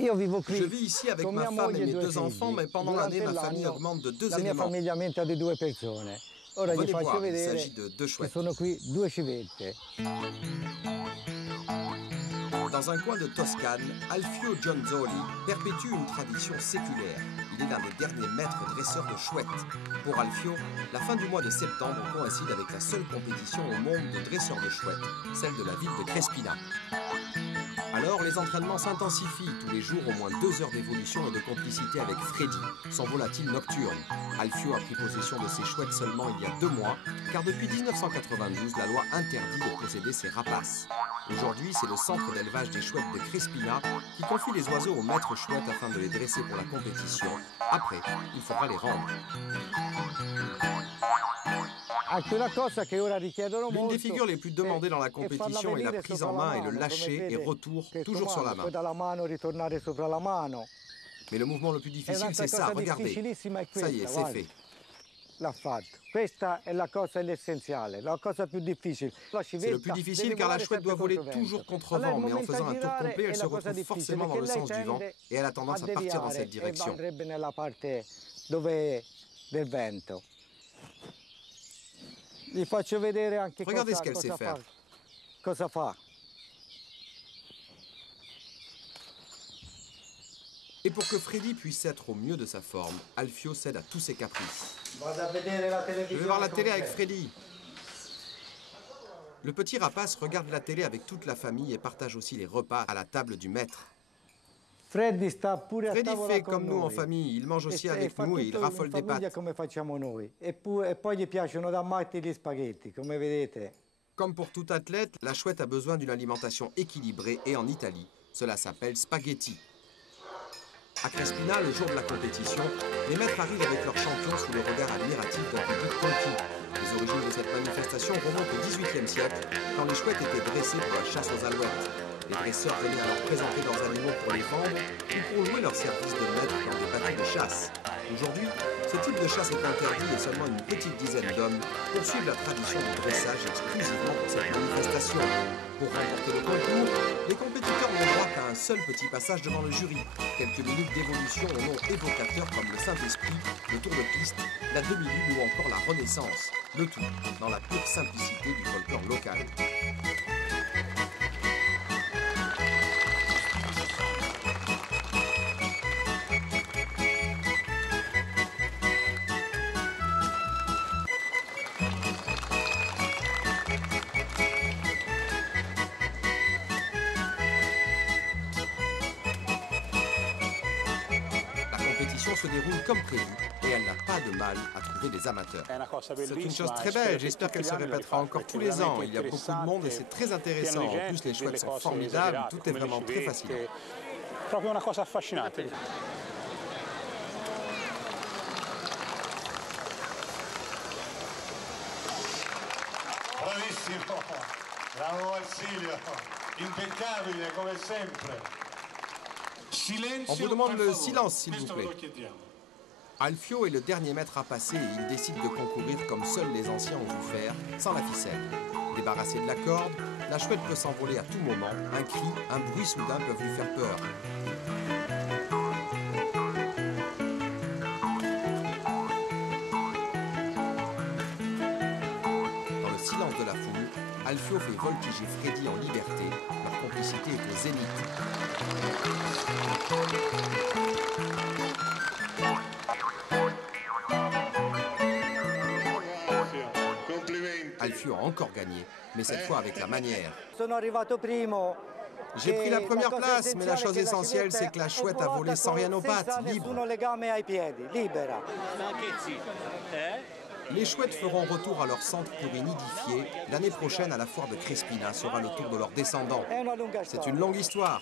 Je vis ici avec ma femme et mes 2 enfants, mais pendant l'année, ma famille augmente de 2 éléments. Venez voir, il s'agit de 2 chouettes. Dans un coin de Toscane, Alfio Gionzoli perpétue une tradition séculaire. Il est l'un des derniers maîtres dresseurs de chouettes. Pour Alfio, la fin du mois de septembre coïncide avec la seule compétition au monde de dresseurs de chouettes, celle de la ville de Crespina. Alors, les entraînements s'intensifient tous les jours, au moins 2 heures d'évolution et de complicité avec Freddy, son volatile nocturne. Alfio a pris possession de ses chouettes seulement il y a 2 mois, car depuis 1992, la loi interdit de posséder ces rapaces. Aujourd'hui, c'est le centre d'élevage des chouettes de Crespina qui confie les oiseaux aux maîtres chouettes afin de les dresser pour la compétition. Après, il faudra les rendre. L'une des figures les plus demandées dans la compétition est la prise en main et le lâcher et retour, toujours sur la main. Mais le mouvement le plus difficile, c'est ça, regardez. Ça y est, c'est fait. C'est le plus difficile car la chouette doit voler toujours contre vent, mais en faisant un tour complet, elle se retrouve forcément dans le sens du vent et elle a tendance à partir dans cette direction. Regardez ce qu'elle sait faire. Et pour que Freddy puisse être au mieux de sa forme, Alfio cède à tous ses caprices. Je vais voir la télé avec Freddy. Le petit rapace regarde la télé avec toute la famille et partage aussi les repas à la table du maître. Freddy fait comme nous en famille, il mange aussi avec nous et il raffole des pâtes. Comme pour tout athlète, la chouette a besoin d'une alimentation équilibrée et en Italie, cela s'appelle spaghetti. À Crespina, le jour de la compétition, les maîtres arrivent avec leurs champions sous le regard admiratif d'un public conquis. Les origines de cette manifestation remontent au XVIIIe siècle, quand les chouettes étaient dressées pour la chasse aux alouettes. Les dresseurs venaient alors présenter leurs animaux pour les vendre ou pour louer leur service de maître dans des bateaux de chasse. Aujourd'hui, ce type de chasse est interdit et seulement une petite dizaine d'hommes poursuivent la tradition du dressage exclusivement pour cette manifestation. Pour remporter le concours, les compétiteurs n'ont droit qu'à un seul petit passage devant le jury. Quelques minutes d'évolution au nom évocateur comme le Saint-Esprit, le Tour de piste, la demi-lune ou encore la Renaissance. Le tout dans la pure simplicité du folklore local. Se déroule comme prévu et elle n'a pas de mal à trouver des amateurs. C'est une chose très belle, j'espère qu'elle se répétera encore tous les ans. Il y a beaucoup de monde et c'est très intéressant. En plus, les chouettes sont formidables, tout est vraiment très facile. Proprio una cosa affascinante. Bravissimo, bravo Marsilio, impeccabile come sempre. On vous demande le silence, s'il vous plaît. Alfio est le dernier maître à passer et il décide de concourir comme seuls les anciens ont dû faire, sans la ficelle. Débarrassée de la corde, la chouette peut s'envoler à tout moment. Un cri, un bruit soudain peuvent lui faire peur. Dans le silence de la foule, Alfio fait voltiger Freddy en liberté. Leur complicité est au zénith. Alfio a encore gagné, mais cette fois avec la manière. J'ai pris la première place, mais la chose essentielle, c'est que la chouette a volé sans rien aux pattes, libre. Les chouettes feront retour à leur centre pour y nidifier. L'année prochaine, à la foire de Crespina, sera le tour de leurs descendants. C'est une longue histoire.